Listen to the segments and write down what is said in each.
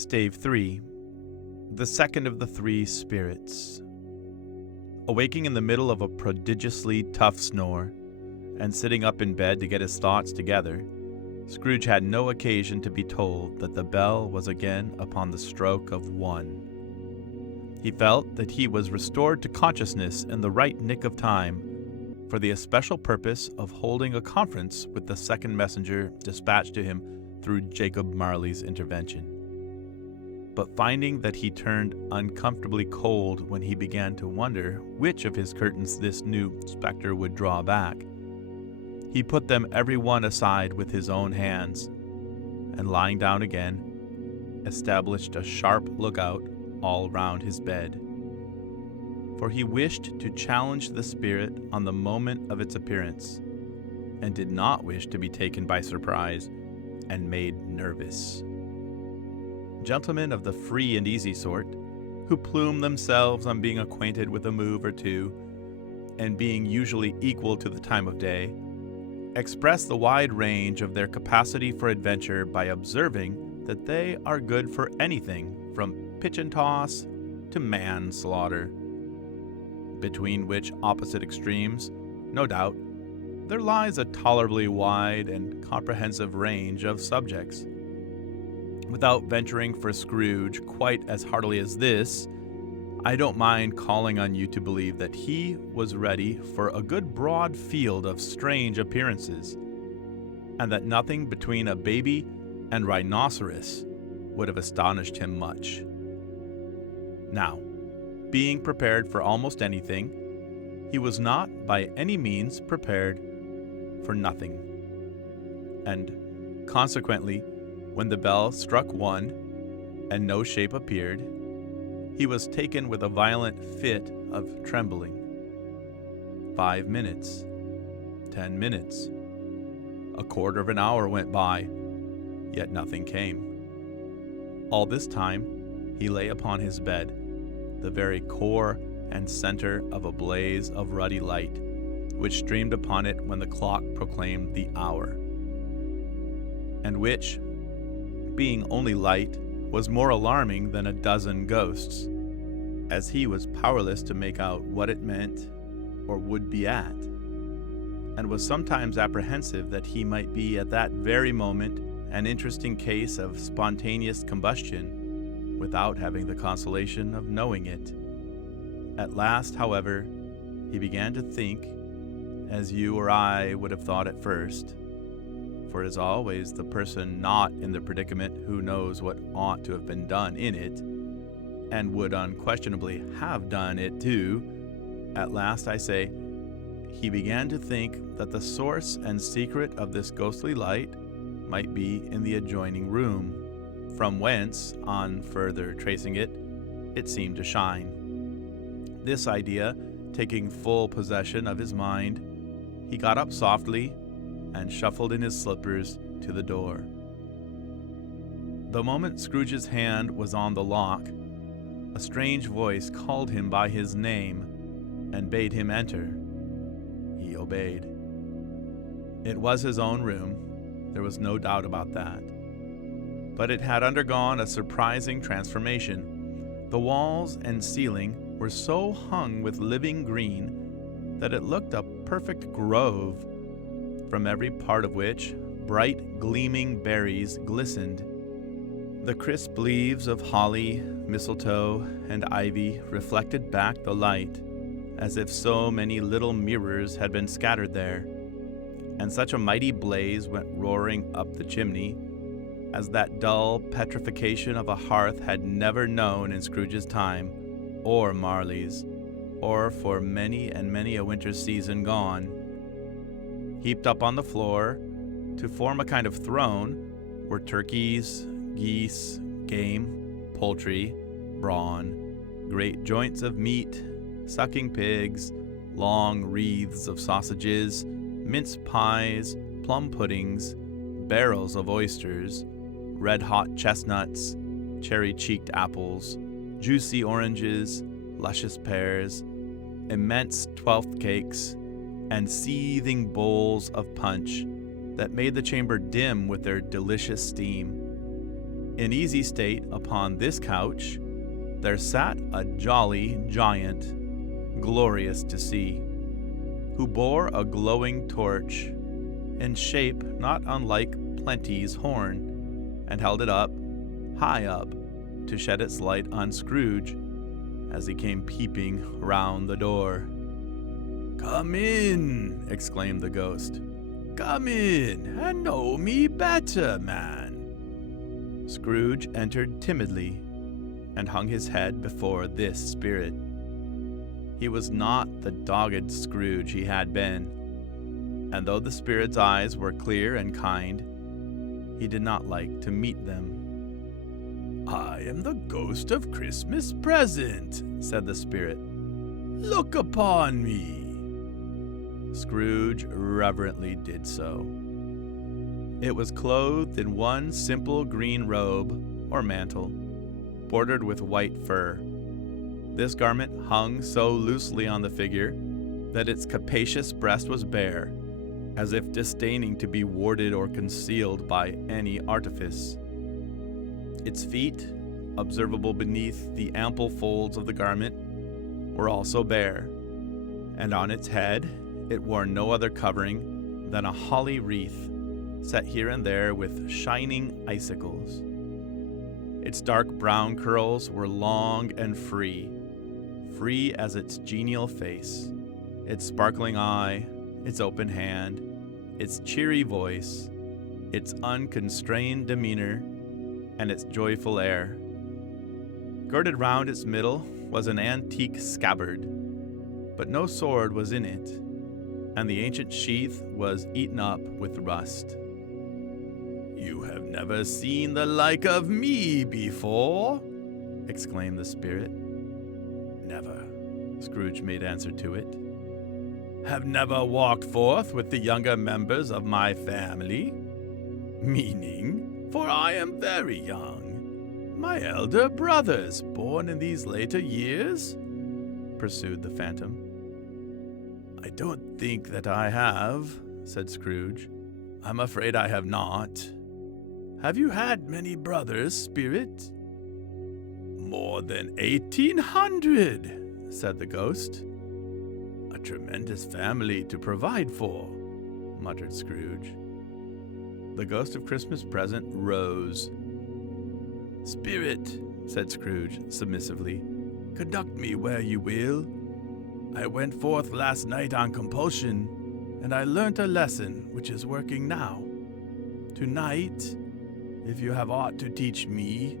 Stave 3, the second of the three spirits. Awaking in the middle of a prodigiously tough snore, and sitting up in bed to get his thoughts together, Scrooge had no occasion to be told that the bell was again upon the stroke of 1. He felt that he was restored to consciousness in the right nick of time, for the especial purpose of holding a conference with the second messenger dispatched to him through Jacob Marley's intervention. But finding that he turned uncomfortably cold when he began to wonder which of his curtains this new spectre would draw back, he put them every one aside with his own hands, and lying down again, established a sharp lookout all round his bed. For he wished to challenge the spirit on the moment of its appearance, and did not wish to be taken by surprise and made nervous. Gentlemen of the free and easy sort, who plume themselves on being acquainted with a move or two, and being usually equal to the time of day, express the wide range of their capacity for adventure by observing that they are good for anything from pitch and toss to manslaughter, between which opposite extremes, no doubt, there lies a tolerably wide and comprehensive range of subjects. Without venturing for Scrooge quite as heartily as this, I don't mind calling on you to believe that he was ready for a good broad field of strange appearances, and that nothing between a baby and rhinoceros would have astonished him much. Now, being prepared for almost anything, he was not by any means prepared for nothing. And consequently, when the bell struck 1 and no shape appeared, he was taken with a violent fit of trembling. 5 minutes, 10 minutes, a quarter of an hour went by, yet nothing came. All this time he lay upon his bed, the very core and center of a blaze of ruddy light, which streamed upon it when the clock proclaimed the hour, and which, being only light, was more alarming than a dozen ghosts, as he was powerless to make out what it meant or would be at, and was sometimes apprehensive that he might be at that very moment an interesting case of spontaneous combustion, without having the consolation of knowing it. At last, however, he began to think, as you or I would have thought at first, for it is always the person not in the predicament who knows what ought to have been done in it, and would unquestionably have done it too. At last, I say, he began to think that the source and secret of this ghostly light might be in the adjoining room, from whence, on further tracing it, it seemed to shine. This idea taking full possession of his mind, he got up softly and shuffled in his slippers to the door. The moment Scrooge's hand was on the lock, a strange voice called him by his name and bade him enter. He obeyed. It was his own room, there was no doubt about that. But it had undergone a surprising transformation. The walls and ceiling were so hung with living green that it looked a perfect grove, from every part of which bright gleaming berries glistened. The crisp leaves of holly, mistletoe, and ivy reflected back the light, as if so many little mirrors had been scattered there, and such a mighty blaze went roaring up the chimney, as that dull petrification of a hearth had never known in Scrooge's time, or Marley's, or for many and many a winter season gone. Heaped up on the floor, to form a kind of throne, were turkeys, geese, game, poultry, brawn, great joints of meat, sucking pigs, long wreaths of sausages, mince pies, plum puddings, barrels of oysters, red-hot chestnuts, cherry-cheeked apples, juicy oranges, luscious pears, immense twelfth cakes, and seething bowls of punch that made the chamber dim with their delicious steam. In easy state upon this couch, there sat a jolly giant, glorious to see, who bore a glowing torch, in shape not unlike Plenty's horn, and held it up, high up, to shed its light on Scrooge as he came peeping round the door. "Come in," exclaimed the ghost. "Come in and know me better, man." Scrooge entered timidly and hung his head before this spirit. He was not the dogged Scrooge he had been, and though the spirit's eyes were clear and kind, he did not like to meet them. "I am the ghost of Christmas Present," said the spirit. "Look upon me." Scrooge reverently did so. It was clothed in one simple green robe, or mantle, bordered with white fur. This garment hung so loosely on the figure that its capacious breast was bare, as if disdaining to be warded or concealed by any artifice. Its feet, observable beneath the ample folds of the garment, were also bare, and on its head it wore no other covering than a holly wreath, set here and there with shining icicles. Its dark brown curls were long and free as its genial face, its sparkling eye, its open hand, its cheery voice, its unconstrained demeanor, and its joyful air. Girded round its middle was an antique scabbard, but no sword was in it, and the ancient sheath was eaten up with rust. "You have never seen the like of me before," exclaimed the spirit. "Never," Scrooge made answer to it. "Have never walked forth with the younger members of my family? Meaning, for I am very young, my elder brothers born in these later years?" pursued the phantom. "I don't think that I have," said Scrooge. "I'm afraid I have not. Have you had many brothers, spirit?" "More than 1,800, said the ghost. "A tremendous family to provide for," muttered Scrooge. The ghost of Christmas Present rose. "Spirit," said Scrooge submissively, "conduct me where you will. I went forth last night on compulsion, and I learnt a lesson which is working now. Tonight, if you have aught to teach me,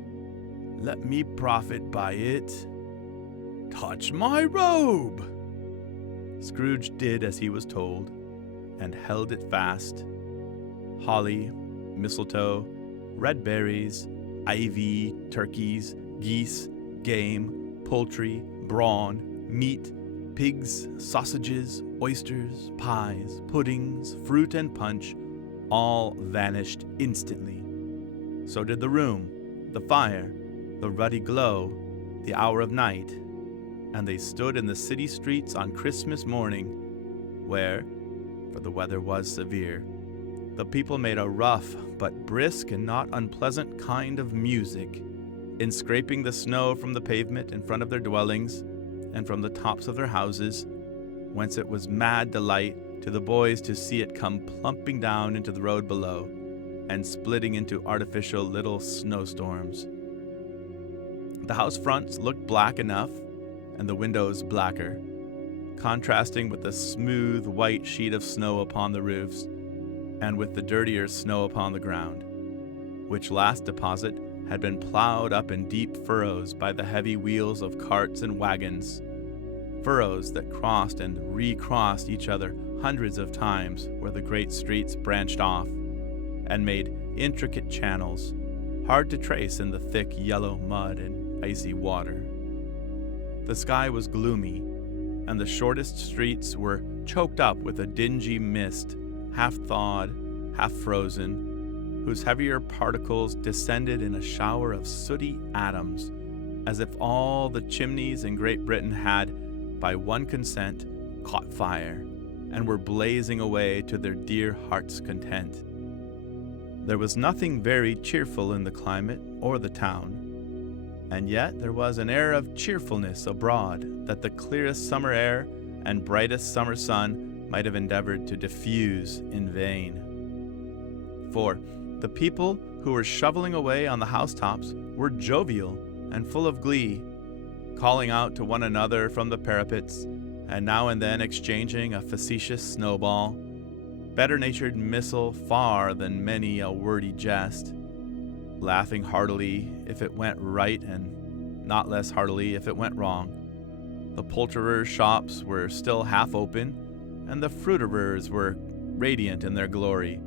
let me profit by it. Touch my robe!" Scrooge did as he was told, and held it fast. Holly, mistletoe, red berries, ivy, turkeys, geese, game, poultry, brawn, meat, pigs, sausages, oysters, pies, puddings, fruit, and punch all vanished instantly. So did the room, the fire, the ruddy glow, the hour of night, and they stood in the city streets on Christmas morning, where, for the weather was severe, the people made a rough but brisk and not unpleasant kind of music, in scraping the snow from the pavement in front of their dwellings and from the tops of their houses, whence it was mad delight to the boys to see it come plumping down into the road below and splitting into artificial little snowstorms. The house fronts looked black enough, and the windows blacker, contrasting with the smooth white sheet of snow upon the roofs, and with the dirtier snow upon the ground, which last deposit had been plowed up in deep furrows by the heavy wheels of carts and wagons, furrows that crossed and recrossed each other hundreds of times where the great streets branched off, and made intricate channels, hard to trace in the thick yellow mud and icy water. The sky was gloomy, and the shortest streets were choked up with a dingy mist, half thawed, half frozen, whose heavier particles descended in a shower of sooty atoms, as if all the chimneys in Great Britain had, by one consent, caught fire, and were blazing away to their dear heart's content. There was nothing very cheerful in the climate or the town. And yet there was an air of cheerfulness abroad that the clearest summer air and brightest summer sun might have endeavored to diffuse in vain. For the people who were shoveling away on the housetops were jovial and full of glee, calling out to one another from the parapets, and now and then exchanging a facetious snowball, better-natured missile far than many a wordy jest, laughing heartily if it went right and not less heartily if it went wrong. The poulterers' shops were still half open, and the fruiterers were radiant in their glory.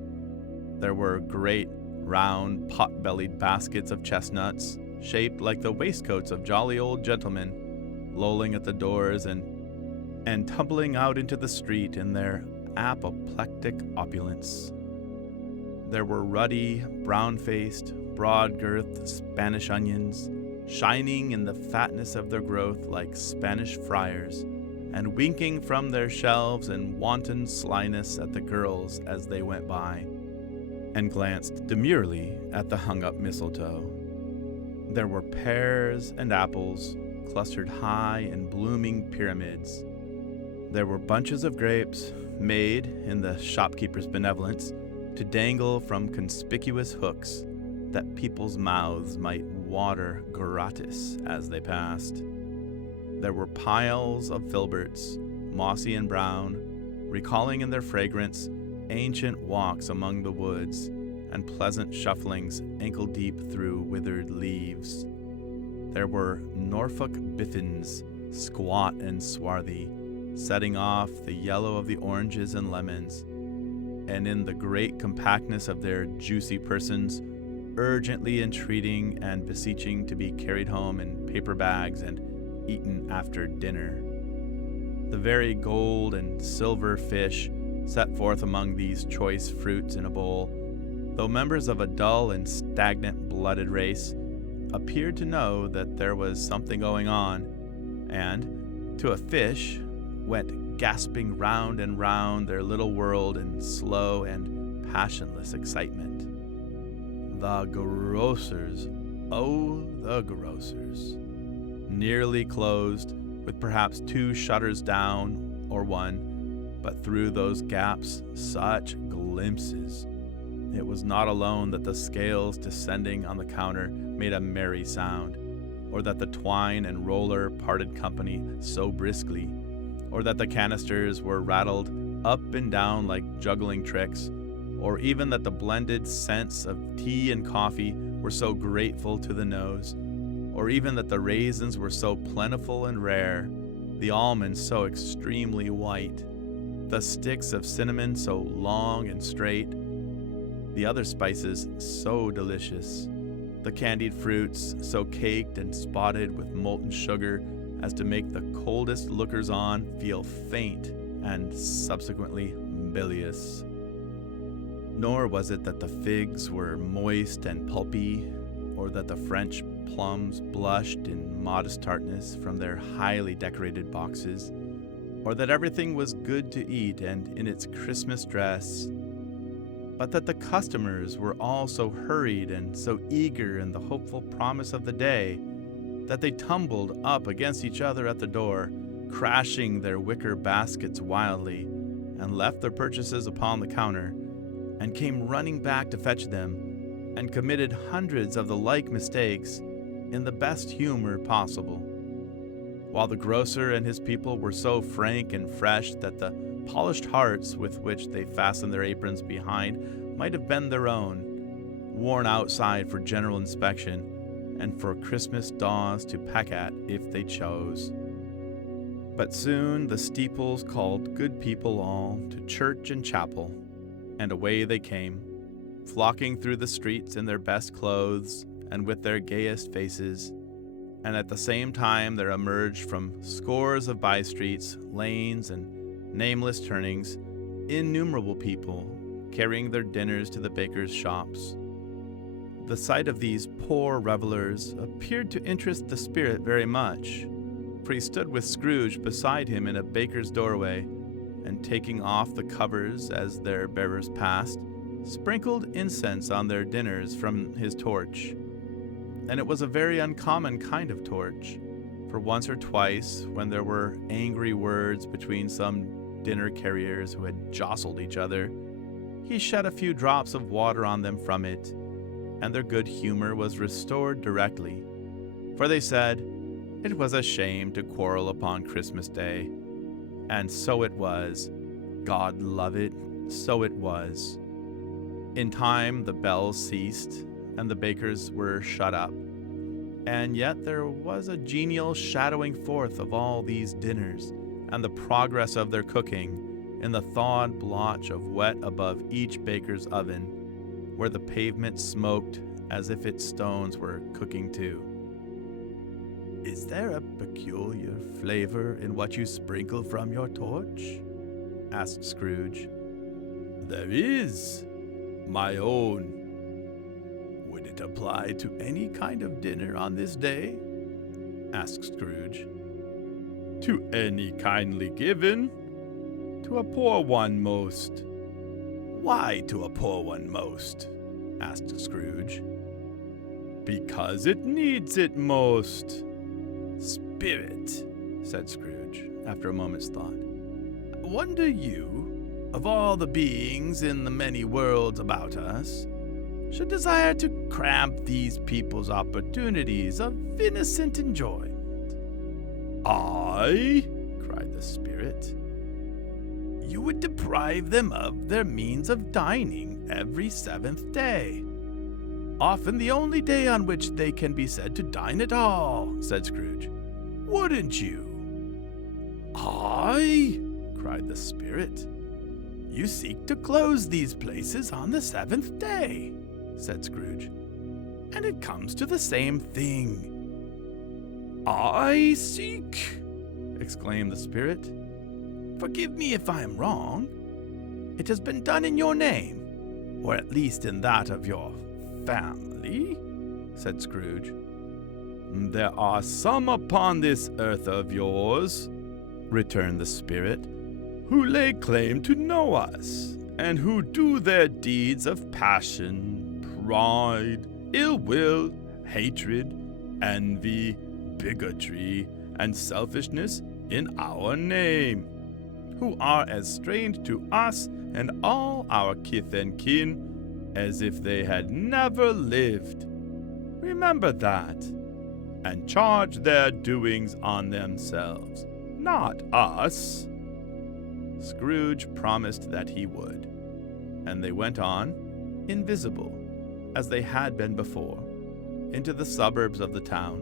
There were great, round, pot-bellied baskets of chestnuts, shaped like the waistcoats of jolly old gentlemen, lolling at the doors and tumbling out into the street in their apoplectic opulence. There were ruddy, brown-faced, broad-girthed Spanish onions, shining in the fatness of their growth like Spanish friars, and winking from their shelves in wanton slyness at the girls as they went by, and glanced demurely at the hung-up mistletoe. There were pears and apples clustered high in blooming pyramids. There were bunches of grapes made, in the shopkeeper's benevolence, to dangle from conspicuous hooks that people's mouths might water gratis as they passed. There were piles of filberts, mossy and brown, recalling in their fragrance ancient walks among the woods and pleasant shufflings ankle-deep through withered leaves. There were Norfolk biffins, squat and swarthy, setting off the yellow of the oranges and lemons, and in the great compactness of their juicy persons, urgently entreating and beseeching to be carried home in paper bags and eaten after dinner. The very gold and silver fish set forth among these choice fruits in a bowl, though members of a dull and stagnant blooded race, appeared to know that there was something going on, and, to a fish, went gasping round and round their little world in slow and passionless excitement. The grocers, oh, the grocers, nearly closed, with perhaps 2 shutters down, or 1, but through those gaps such glimpses. It was not alone that the scales descending on the counter made a merry sound, or that the twine and roller parted company so briskly, or that the canisters were rattled up and down like juggling tricks, or even that the blended scents of tea and coffee were so grateful to the nose, or even that the raisins were so plentiful and rare, the almonds so extremely white, the sticks of cinnamon so long and straight, the other spices so delicious, the candied fruits so caked and spotted with molten sugar as to make the coldest lookers-on feel faint and subsequently bilious. Nor was it that the figs were moist and pulpy, or that the French plums blushed in modest tartness from their highly decorated boxes, or that everything was good to eat and in its Christmas dress, but that the customers were all so hurried and so eager in the hopeful promise of the day that they tumbled up against each other at the door, crashing their wicker baskets wildly, and left their purchases upon the counter, and came running back to fetch them, and committed hundreds of the like mistakes in the best humor possible, while the grocer and his people were so frank and fresh that the polished hearts with which they fastened their aprons behind might have been their own, worn outside for general inspection, and for Christmas daws to peck at if they chose. But soon the steeples called good people all to church and chapel, and away they came, flocking through the streets in their best clothes and with their gayest faces, and at the same time there emerged from scores of by-streets, lanes, and nameless turnings innumerable people carrying their dinners to the bakers' shops. The sight of these poor revelers appeared to interest the spirit very much, for he stood with Scrooge beside him in a baker's doorway, and taking off the covers as their bearers passed, sprinkled incense on their dinners from his torch. and it was a very uncommon kind of torch, for once or twice, when there were angry words between some dinner carriers who had jostled each other, he shed a few drops of water on them from it, and their good humor was restored directly. For they said, it was a shame to quarrel upon Christmas Day. And so it was. God love it, so it was. In time the bells ceased, and the bakers were shut up. And yet there was a genial shadowing forth of all these dinners, and the progress of their cooking, in the thawed blotch of wet above each baker's oven, where the pavement smoked as if its stones were cooking too. "Is there a peculiar flavor in what you sprinkle from your torch?" asked Scrooge. "There is, my own." "Would it apply to any kind of dinner on this day?" asked Scrooge. "To any kindly given. To a poor one most." "Why to a poor one most?" asked Scrooge. "Because it needs it most." "Spirit," said Scrooge, after a moment's thought, "wonder you, of all the beings in the many worlds about us, should desire to cramp these people's opportunities of innocent enjoyment?" "I?" cried the Spirit. "You would deprive them of their means of dining every 7th day. Often the only day on which they can be said to dine at all," said Scrooge. "Wouldn't you?" "I?" cried the Spirit. "You seek to close these places on the 7th day," said Scrooge. "And it comes to the same thing." "I seek!" exclaimed the Spirit. "Forgive me if I am wrong. It has been done in your name, or at least in that of your family," said Scrooge. "There are some upon this earth of yours," returned the Spirit, "who lay claim to know us, and who do their deeds of passion, pride, ill will, hatred, envy, bigotry, and selfishness in our name, who are as strange to us and all our kith and kin as if they had never lived. Remember that, and charge their doings on themselves, not us." Scrooge promised that he would, and they went on, invisible, as they had been before, into the suburbs of the town.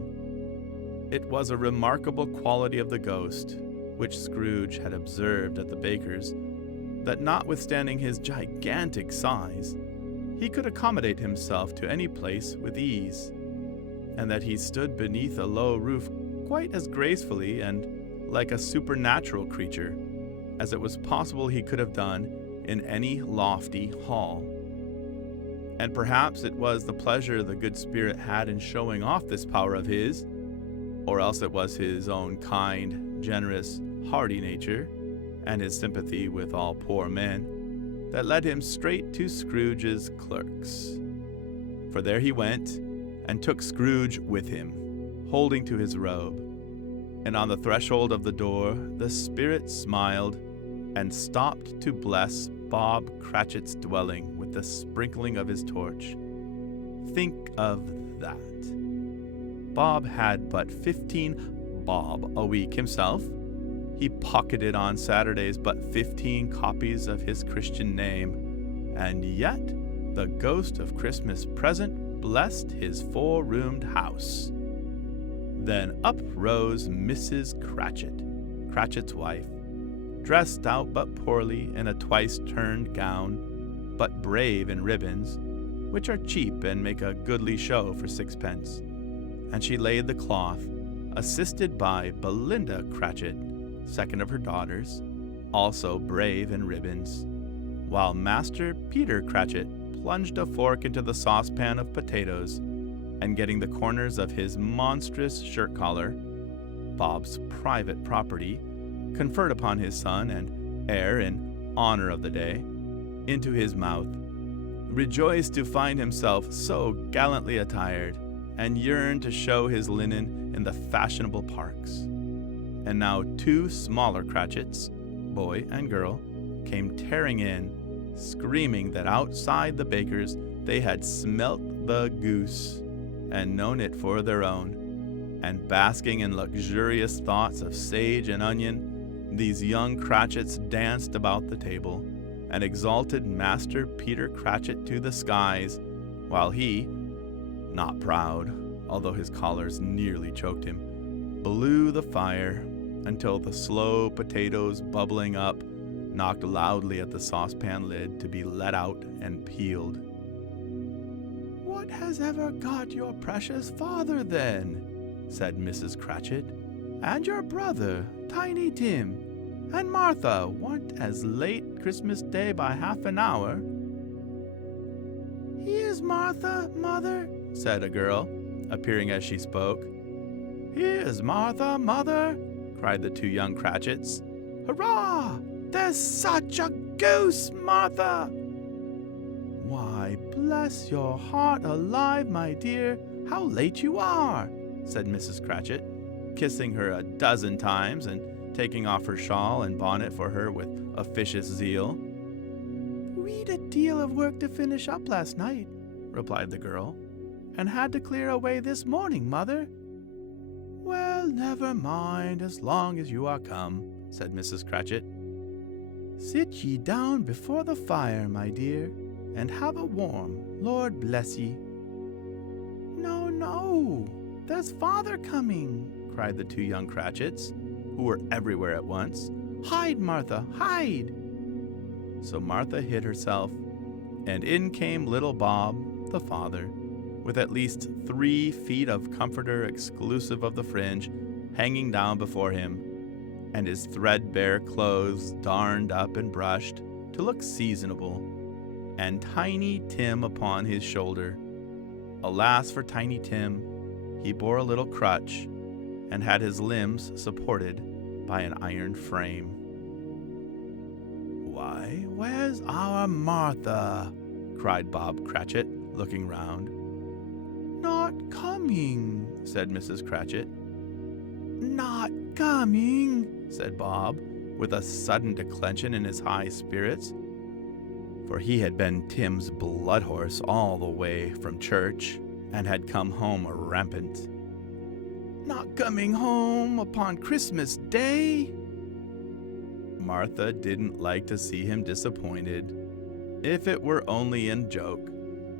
It was a remarkable quality of the ghost, which Scrooge had observed at the baker's, that notwithstanding his gigantic size, he could accommodate himself to any place with ease, and that he stood beneath a low roof quite as gracefully and like a supernatural creature as it was possible he could have done in any lofty hall. And perhaps it was the pleasure the good Spirit had in showing off this power of his, or else it was his own kind, generous, hearty nature, and his sympathy with all poor men, that led him straight to Scrooge's clerks. For there he went, and took Scrooge with him, holding to his robe. And on the threshold of the door the Spirit smiled, and stopped to bless Bob Cratchit's dwelling with the sprinkling of his torch. Think of that. Bob had but 15 bob a week himself. He pocketed on Saturdays but 15 copies of his Christian name, and yet the ghost of Christmas present blessed his 4-roomed house. Then up rose Mrs. Cratchit, Cratchit's wife, dressed out but poorly in a twice-turned gown, but brave in ribbons, which are cheap and make a goodly show for 6pence. And she laid the cloth, assisted by Belinda Cratchit, second of her daughters, also brave in ribbons, while Master Peter Cratchit plunged a fork into the saucepan of potatoes, and getting the corners of his monstrous shirt collar, Bob's private property, conferred upon his son and heir in honor of the day, into his mouth, rejoiced to find himself so gallantly attired, and yearned to show his linen in the fashionable parks. And now 2 smaller Cratchits, boy and girl, came tearing in, screaming that outside the baker's they had smelt the goose and known it for their own, and basking in luxurious thoughts of sage and onion, these young Cratchits danced about the table and exalted Master Peter Cratchit to the skies, while he, not proud, although his collars nearly choked him, blew the fire until the slow potatoes bubbling up knocked loudly at the saucepan lid to be let out and peeled. "What has ever got your precious father, then?" said Mrs. Cratchit. "And your brother, Tiny Tim, and Martha weren't as late Christmas Day by half an hour." "Here's Martha, Mother," said a girl, appearing as she spoke. "Here's Martha, Mother," cried the 2 young Cratchits. "Hurrah! There's such a goose, Martha!" "Why, bless your heart alive, my dear, how late you are," said Mrs. Cratchit, kissing her a dozen times and taking off her shawl and bonnet for her with officious zeal. "We'd a deal of work to finish up last night," replied the girl, "and had to clear away this morning, Mother." "Well, never mind, as long as you are come," said Mrs. Cratchit. "Sit ye down before the fire, my dear, and have a warm, Lord bless ye." "No, no, there's Father coming," cried the 2 young Cratchits, who were everywhere at once. "Hide, Martha, hide!" So Martha hid herself, and in came little Bob, the father, with at least 3 feet of comforter exclusive of the fringe hanging down before him, and his threadbare clothes darned up and brushed to look seasonable, and Tiny Tim upon his shoulder. Alas for Tiny Tim, he bore a little crutch, and had his limbs supported by an iron frame. "Why, where's our Martha?" cried Bob Cratchit, looking round. "Not coming," said Mrs. Cratchit. "Not coming," said Bob, with a sudden declension in his high spirits, for he had been Tim's blood horse all the way from church, and had come home rampant. "Not coming home upon Christmas Day?" Martha didn't like to see him disappointed, if it were only in joke,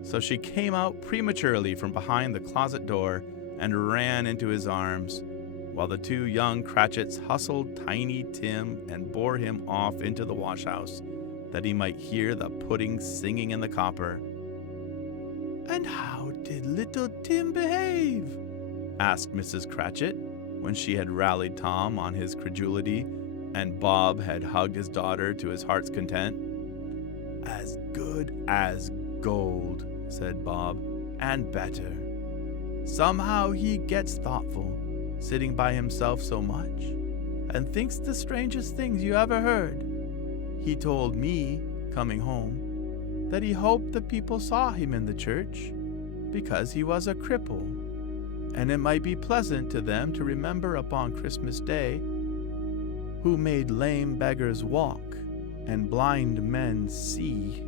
so she came out prematurely from behind the closet door and ran into his arms, while the 2 young Cratchits hustled Tiny Tim and bore him off into the washhouse, that he might hear the pudding singing in the copper. "And how did little Tim behave?" asked Mrs. Cratchit, when she had rallied Tom on his credulity, and Bob had hugged his daughter to his heart's content. "As good as gold," said Bob, "and better. Somehow he gets thoughtful, sitting by himself so much, and thinks the strangest things you ever heard. He told me, coming home, that he hoped the people saw him in the church, because he was a cripple, and it might be pleasant to them to remember upon Christmas Day, who made lame beggars walk and blind men see."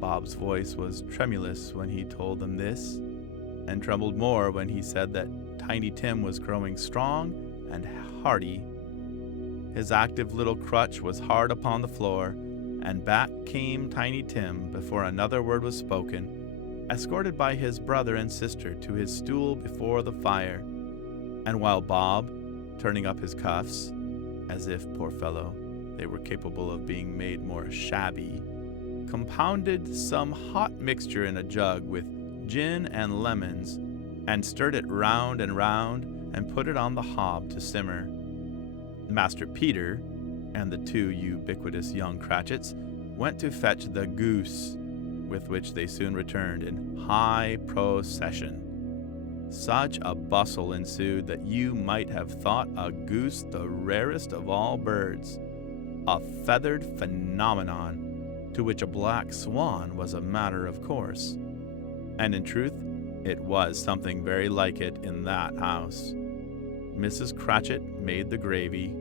Bob's voice was tremulous when he told them this, and trembled more when he said that Tiny Tim was growing strong and hearty. His active little crutch was hard upon the floor, and back came Tiny Tim before another word was spoken, escorted by his brother and sister to his stool before the fire, and while Bob, turning up his cuffs, as if, poor fellow, they were capable of being made more shabby, compounded some hot mixture in a jug with gin and lemons, and stirred it round and put it on the hob to simmer. Master Peter and the 2 ubiquitous young Cratchits went to fetch the goose, with which they soon returned in high procession. Such a bustle ensued that you might have thought a goose the rarest of all birds, a feathered phenomenon, to which a black swan was a matter of course. And in truth, It was something very like it in that house. Mrs. Cratchit made the gravy,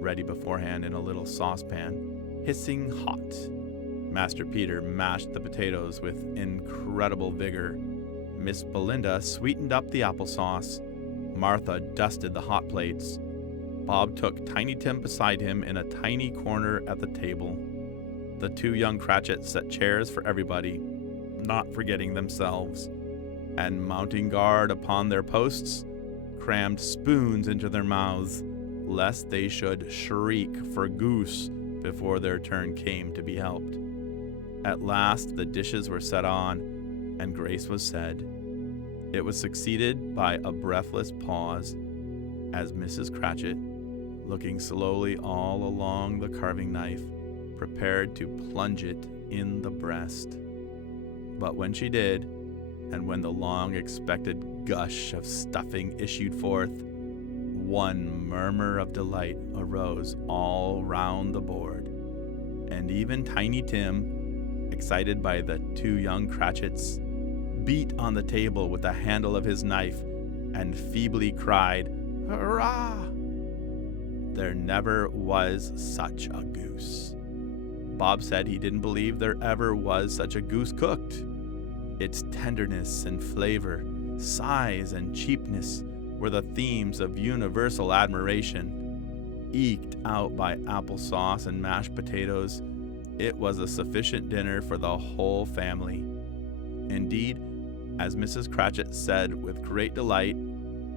ready beforehand in a little saucepan, hissing hot. Master Peter mashed the potatoes with incredible vigor. Miss Belinda sweetened up the applesauce. Martha dusted the hot plates. Bob took Tiny Tim beside him in a tiny corner at the table. The two young Cratchits set chairs for everybody, not forgetting themselves, and mounting guard upon their posts, crammed spoons into their mouths, lest they should shriek for goose before their turn came to be helped. At last the dishes were set on, and grace was said. It was succeeded by a breathless pause, as Mrs. Cratchit, looking slowly all along the carving knife, prepared to plunge it in the breast. But when she did, and when the long-expected gush of stuffing issued forth, one murmur of delight arose all round the board, and even Tiny Tim, excited by the two young Cratchits, beat on the table with the handle of his knife and feebly cried, "Hurrah!" There never was such a goose. Bob said he didn't believe there ever was such a goose cooked. Its tenderness and flavor, size and cheapness were the themes of universal admiration. Eked out by applesauce and mashed potatoes, it was a sufficient dinner for the whole family. Indeed, as Mrs. Cratchit said with great delight,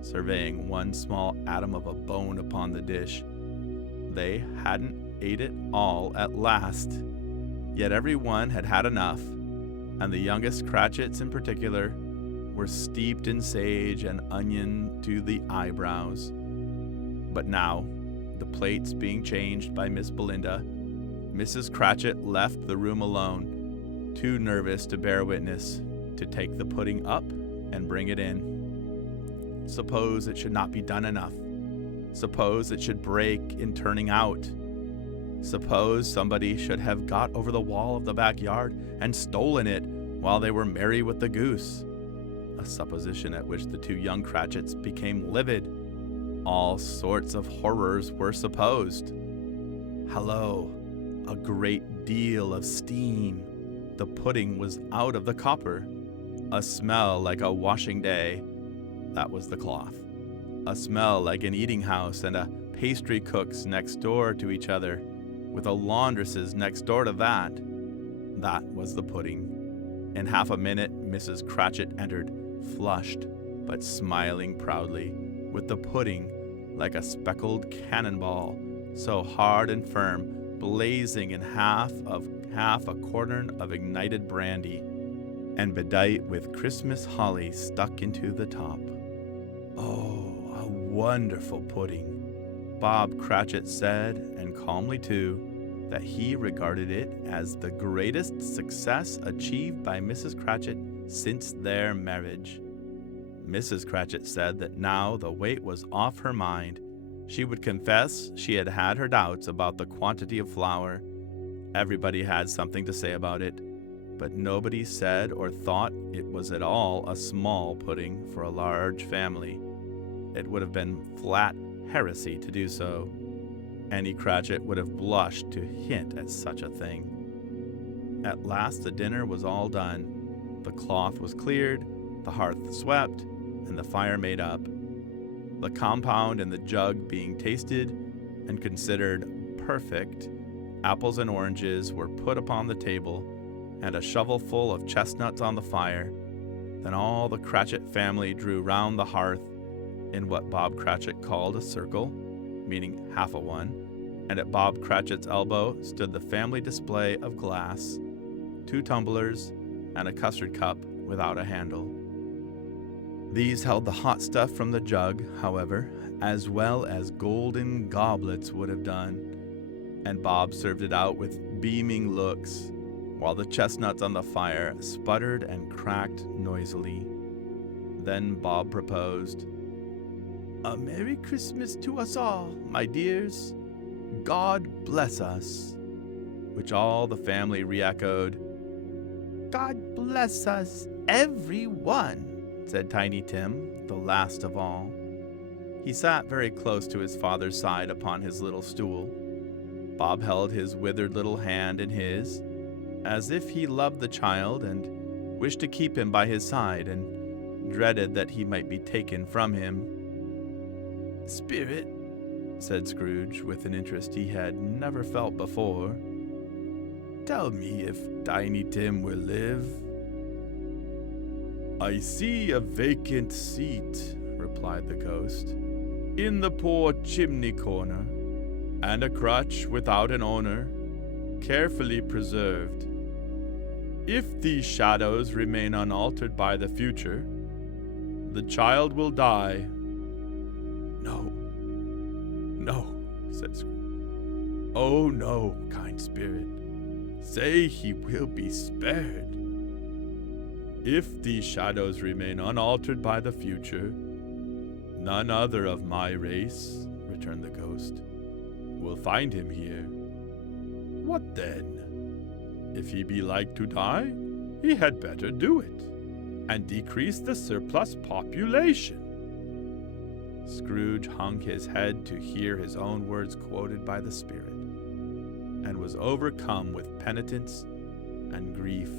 surveying one small atom of a bone upon the dish, they hadn't ate it all at last. Yet every one had had enough, and the youngest Cratchits in particular were steeped in sage and onion to the eyebrows. But now, the plates being changed by Miss Belinda, Mrs. Cratchit left the room alone, too nervous to bear witness, to take the pudding up and bring it in. Suppose it should not be done enough. Suppose it should break in turning out. Suppose somebody should have got over the wall of the backyard and stolen it while they were merry with the goose. A supposition at which the two young Cratchits became livid. All sorts of horrors were supposed. Hallo, a great deal of steam. The pudding was out of the copper. A smell like a washing day. That was the cloth. A smell like an eating house and a pastry cook's next door to each other, with a laundress's next door to that. That was the pudding. In half a minute, Mrs. Cratchit entered, flushed, but smiling proudly, with the pudding like a speckled cannonball, so hard and firm, blazing in half a quartern of ignited brandy, and bedight with Christmas holly stuck into the top. Oh, a wonderful pudding. Bob Cratchit said, and calmly too, that he regarded it as the greatest success achieved by Mrs. Cratchit since their marriage. Mrs. Cratchit said that now the weight was off her mind. She would confess she had had her doubts about the quantity of flour. Everybody had something to say about it, but nobody said or thought it was at all a small pudding for a large family. It would have been flat heresy to do so. Any Cratchit would have blushed to hint at such a thing. At last the dinner was all done. The cloth was cleared, the hearth swept, and the fire made up. The compound in the jug being tasted and considered perfect, apples and oranges were put upon the table, and a shovelful of chestnuts on the fire. Then all the Cratchit family drew round the hearth in what Bob Cratchit called a circle, meaning half a one, and at Bob Cratchit's elbow stood the family display of glass, 2 tumblers, and a custard cup without a handle. These held the hot stuff from the jug, however, as well as golden goblets would have done, and Bob served it out with beaming looks, while the chestnuts on the fire sputtered and cracked noisily. Then Bob proposed, "A Merry Christmas to us all, my dears. God bless us," which all the family re-echoed, "God bless us, every one." said Tiny Tim, the last of all. He sat very close to his father's side upon his little stool. Bob held his withered little hand in his, as if he loved the child and wished to keep him by his side and dreaded that he might be taken from him. "Spirit," said Scrooge, with an interest he had never felt before, "tell me if Tiny Tim will live." "I see a vacant seat," replied the ghost, "in the poor chimney corner, and a crutch without an owner, carefully preserved. If these shadows remain unaltered by the future, the child will die." "No, no," said Scrooge. "Oh, no, kind spirit. Say he will be spared." "If these shadows remain unaltered by the future, none other of my race," returned the ghost, "will find him here. What then? If he be like to die, he had better do it, and decrease the surplus population." Scrooge hung his head to hear his own words quoted by the spirit, and was overcome with penitence and grief.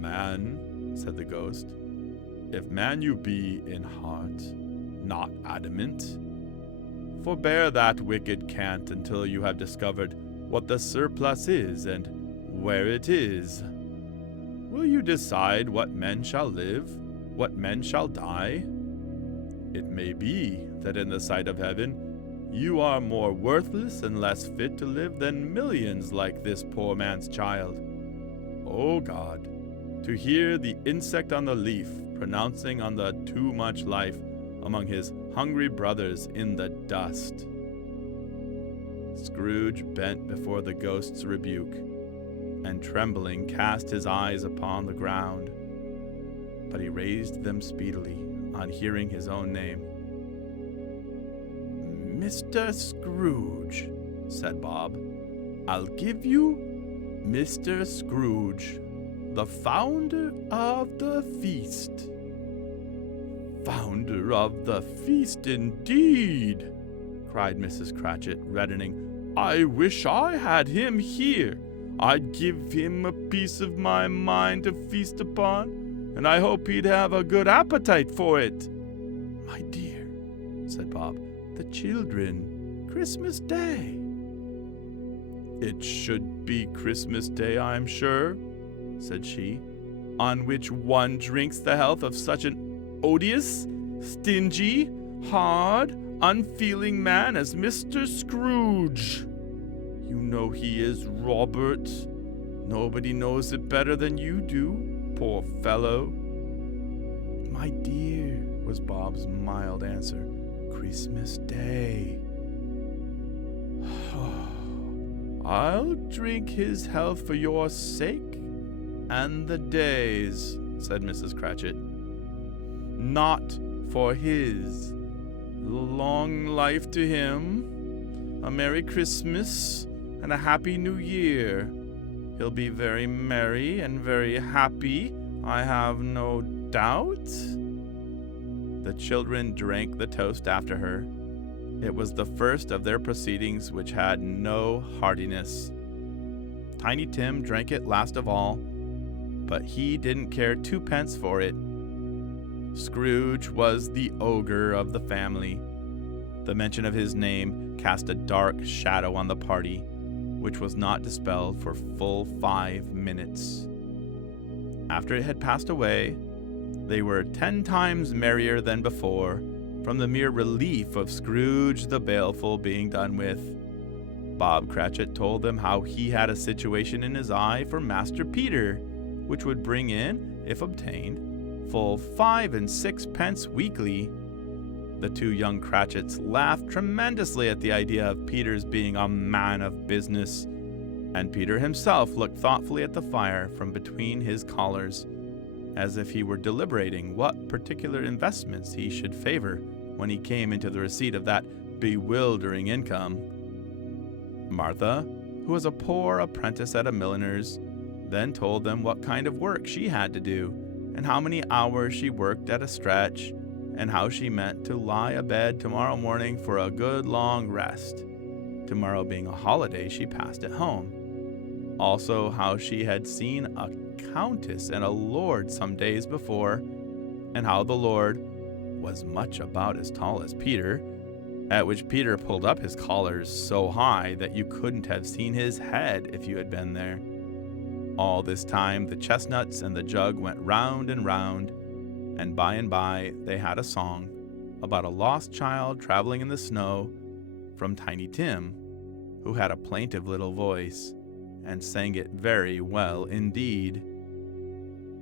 "Man," said the ghost, "if man you be in heart, not adamant, forbear that wicked cant until you have discovered what the surplus is and where it is. Will you decide what men shall live, what men shall die? It may be that in the sight of heaven you are more worthless and less fit to live than millions like this poor man's child. O God, to hear the insect on the leaf pronouncing on the too much life among his hungry brothers in the dust." Scrooge bent before the ghost's rebuke, and trembling cast his eyes upon the ground, but he raised them speedily on hearing his own name. "Mr. Scrooge," said Bob, "I'll give you Mr. Scrooge, the founder of the feast." "Founder of the feast, indeed!" cried Mrs. Cratchit, reddening. "I wish I had him here. I'd give him a piece of my mind to feast upon, and I hope he'd have a good appetite for it." "My dear," said Bob, "the children, Christmas Day." "It should be Christmas Day, I'm sure," said she, "on which one drinks the health of such an odious, stingy, hard, unfeeling man as Mr. Scrooge. You know he is, Robert. Nobody knows it better than you do, poor fellow." "My dear," was Bob's mild answer, "Christmas Day." "I'll drink his health for your sake and the day's," said Mrs. Cratchit. "Not for his. Long life to him, a Merry Christmas, and a Happy New Year. He'll be very merry and very happy, I have no doubt." The children drank the toast after her. It was the first of their proceedings which had no heartiness. Tiny Tim drank it last of all, but he didn't care twopence for it. Scrooge was the ogre of the family. The mention of his name cast a dark shadow on the party, which was not dispelled for full 5 minutes. After it had passed away, they were 10 times merrier than before, from the mere relief of Scrooge the Baleful being done with. Bob Cratchit told them how he had a situation in his eye for Master Peter, which would bring in, if obtained, full 5 and 6 pence weekly. The 2 young Cratchits laughed tremendously at the idea of Peter's being a man of business, and Peter himself looked thoughtfully at the fire from between his collars, as if he were deliberating what particular investments he should favor when he came into the receipt of that bewildering income. Martha, who was a poor apprentice at a milliner's, then told them what kind of work she had to do, and how many hours she worked at a stretch, and how she meant to lie abed tomorrow morning for a good long rest. Tomorrow being a holiday she passed at home. Also how she had seen a countess and a lord some days before, and how the lord was much about as tall as Peter, at which Peter pulled up his collars so high that you couldn't have seen his head if you had been there. All this time the chestnuts and the jug went round, and by they had a song about a lost child traveling in the snow from Tiny Tim, who had a plaintive little voice and sang it very well indeed.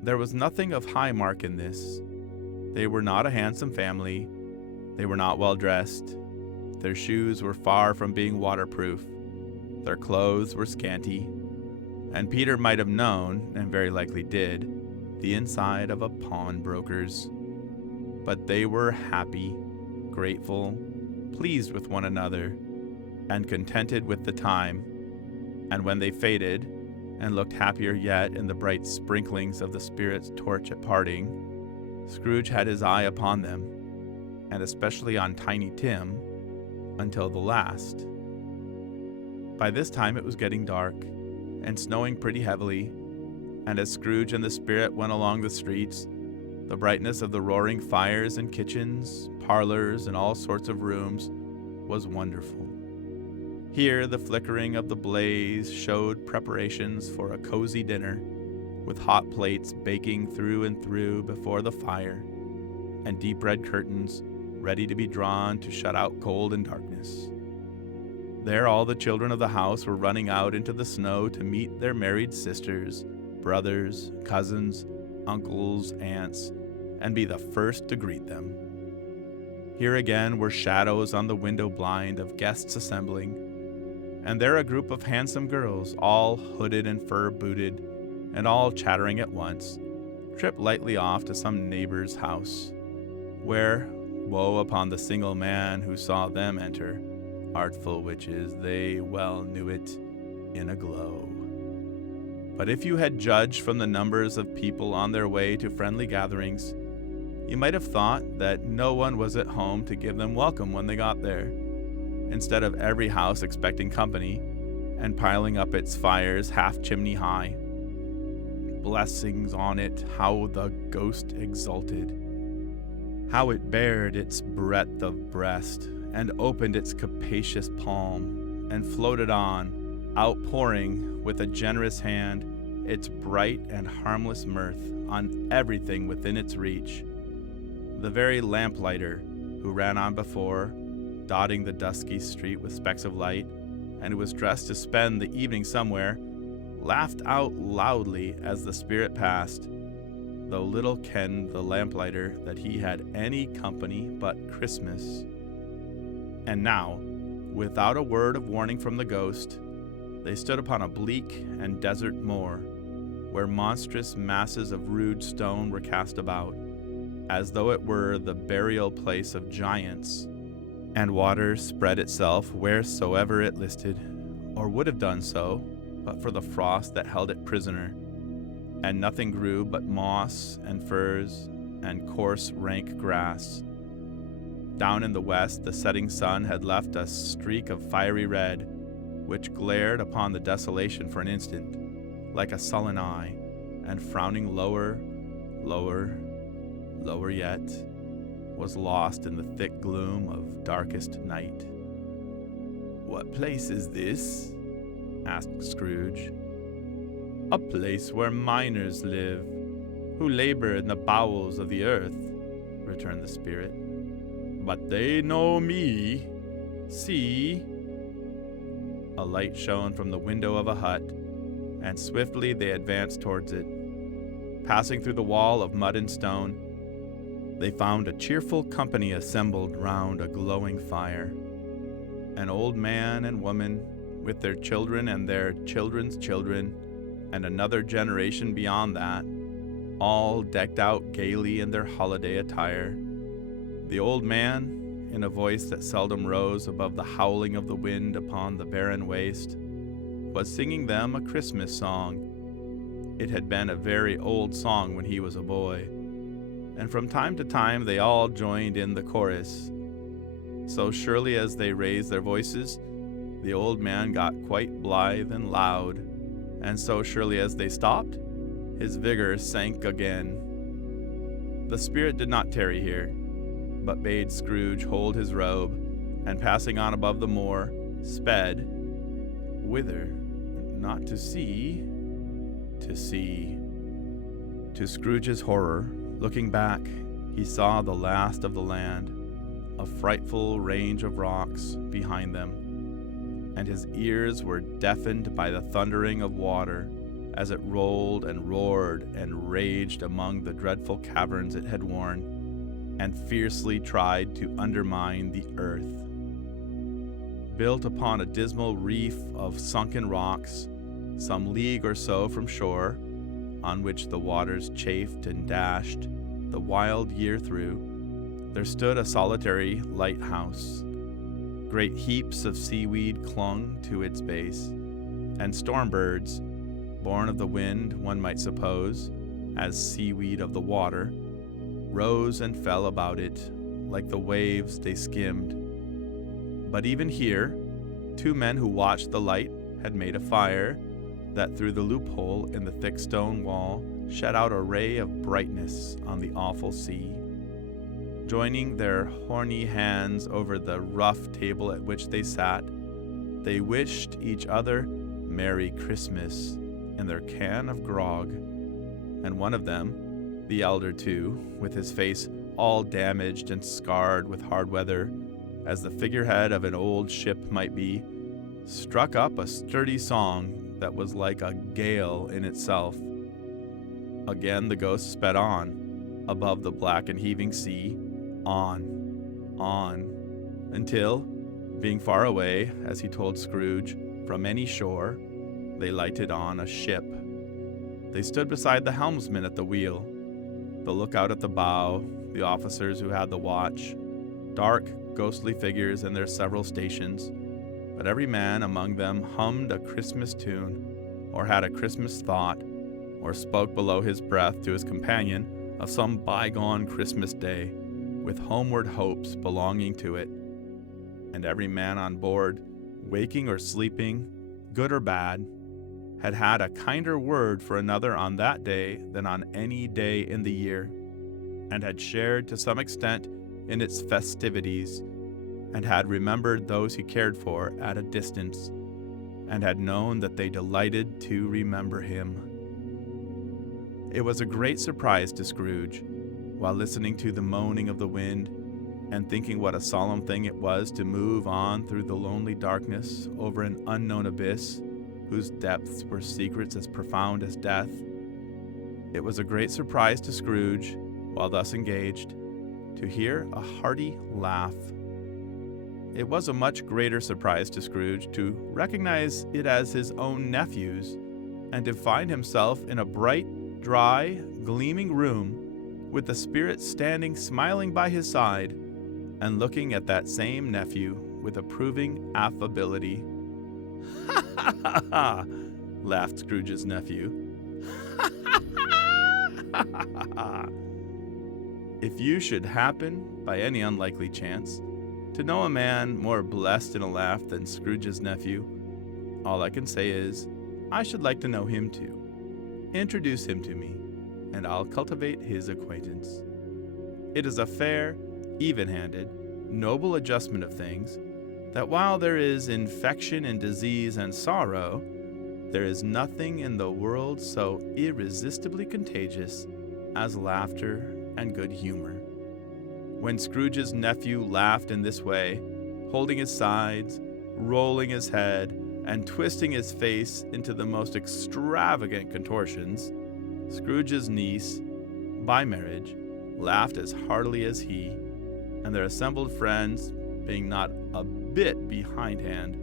There was nothing of high mark in this. They were not a handsome family. They were not well dressed. Their shoes were far from being waterproof. Their clothes were scanty. And Peter might have known, and very likely did, the inside of a pawnbroker's. But they were happy, grateful, pleased with one another, and contented with the time. And when they faded, and looked happier yet in the bright sprinklings of the Spirit's torch at parting, Scrooge had his eye upon them, and especially on Tiny Tim, until the last. By this time it was getting dark, and snowing pretty heavily, and as Scrooge and the Spirit went along the streets, the brightness of the roaring fires in kitchens, parlors, and all sorts of rooms was wonderful. Here the flickering of the blaze showed preparations for a cozy dinner, with hot plates baking through and through before the fire, and deep red curtains ready to be drawn to shut out cold and darkness. There all the children of the house were running out into the snow to meet their married sisters, brothers, cousins, uncles, aunts, and be the first to greet them. Here again were shadows on the window blind of guests assembling, and there a group of handsome girls, all hooded and fur-booted, and all chattering at once, tripped lightly off to some neighbor's house, where, woe upon the single man who saw them enter, artful witches, they well knew it in a glow. But if you had judged from the numbers of people on their way to friendly gatherings, you might have thought that no one was at home to give them welcome when they got there, instead of every house expecting company and piling up its fires half chimney high. Blessings on it, how the ghost exulted, how it bared its breadth of breast, and opened its capacious palm, and floated on, outpouring with a generous hand its bright and harmless mirth on everything within its reach. The very lamplighter, who ran on before, dotting the dusky street with specks of light, and who was dressed to spend the evening somewhere, laughed out loudly as the Spirit passed, though little kenned the lamplighter that he had any company but Christmas. And now, without a word of warning from the ghost, they stood upon a bleak and desert moor, where monstrous masses of rude stone were cast about, as though it were the burial place of giants, and water spread itself wheresoever it listed, or would have done so, but for the frost that held it prisoner, and nothing grew but moss and furze and coarse rank grass. Down in the west the setting sun had left a streak of fiery red, which glared upon the desolation for an instant, like a sullen eye, and frowning lower, lower yet, was lost in the thick gloom of darkest night. "What place is this?" asked Scrooge. "A place where miners live, who labor in the bowels of the earth," returned the Spirit. "But they know me. See." A light shone from the window of a hut, and swiftly they advanced towards it. Passing through the wall of mud and stone, they found a cheerful company assembled round a glowing fire. An old man and woman, with their children and their children's children, and another generation beyond that, all decked out gaily in their holiday attire. The old man, in a voice that seldom rose above the howling of the wind upon the barren waste, was singing them a Christmas song, It had been a very old song when he was a boy, and from time to time they all joined in the chorus. So surely as they raised their voices, the old man got quite blithe and loud, and so surely as they stopped, his vigor sank again. The spirit did not tarry here, but bade Scrooge hold his robe, and passing on above the moor, sped, whither? Not to see, to see. To Scrooge's horror, looking back, he saw the last of the land, a frightful range of rocks behind them, and his ears were deafened by the thundering of water as it rolled and roared and raged among the dreadful caverns it had worn, and fiercely tried to undermine the earth. Built upon a dismal reef of sunken rocks, some league or so from shore, on which the waters chafed and dashed the wild year through, there stood a solitary lighthouse. Great heaps of seaweed clung to its base, and storm birds, born of the wind, one might suppose, as seaweed of the water, rose and fell about it, like the waves they skimmed. But even here, 2 men who watched the light had made a fire that through the loophole in the thick stone wall shed out a ray of brightness on the awful sea. Joining their horny hands over the rough table at which they sat, they wished each other Merry Christmas in their can of grog, and one of them, the elder too, with his face all damaged and scarred with hard weather, as the figurehead of an old ship might be, struck up a sturdy song that was like a gale in itself. Again the ghost sped on, above the black and heaving sea, on, until, being far away, as he told Scrooge, from any shore, they lighted on a ship. They stood beside the helmsman at the wheel, the lookout at the bow, the officers who had the watch, dark, ghostly figures in their several stations, but every man among them hummed a Christmas tune, or had a Christmas thought, or spoke below his breath to his companion of some bygone Christmas day, with homeward hopes belonging to it. And every man on board, waking or sleeping, good or bad, had had a kinder word for another on that day than on any day in the year, and had shared to some extent in its festivities, and had remembered those he cared for at a distance, and had known that they delighted to remember him. It was a great surprise to Scrooge, while listening to the moaning of the wind, and thinking what a solemn thing it was to move on through the lonely darkness over an unknown abyss, whose depths were secrets as profound as death. It was a great surprise to Scrooge, while thus engaged, to hear a hearty laugh. It was a much greater surprise to Scrooge to recognize it as his own nephew's, and to find himself in a bright, dry, gleaming room, with the spirit standing smiling by his side, and looking at that same nephew with approving affability. "Ha ha ha ha!" laughed Scrooge's nephew. "Ha ha ha ha ha! If you should happen, by any unlikely chance, to know a man more blessed in a laugh than Scrooge's nephew, all I can say is, I should like to know him too. Introduce him to me, and I'll cultivate his acquaintance. It is a fair, even-handed, noble adjustment of things, that while there is infection and disease and sorrow, there is nothing in the world so irresistibly contagious as laughter and good humor. When Scrooge's nephew laughed in this way, holding his sides, rolling his head, and twisting his face into the most extravagant contortions, Scrooge's niece, by marriage, laughed as heartily as he, and their assembled friends, being not a bit behindhand,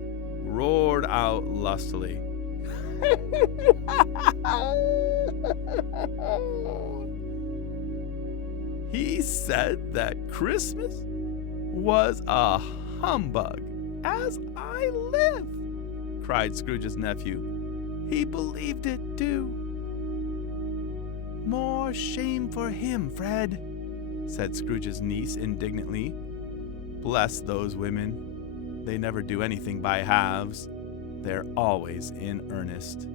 roared out lustily. He said that Christmas was a humbug, as I live, cried Scrooge's nephew. He believed it too. "More shame for him, Fred," said Scrooge's niece indignantly. "Bless those women. They never do anything by halves. They're always in earnest."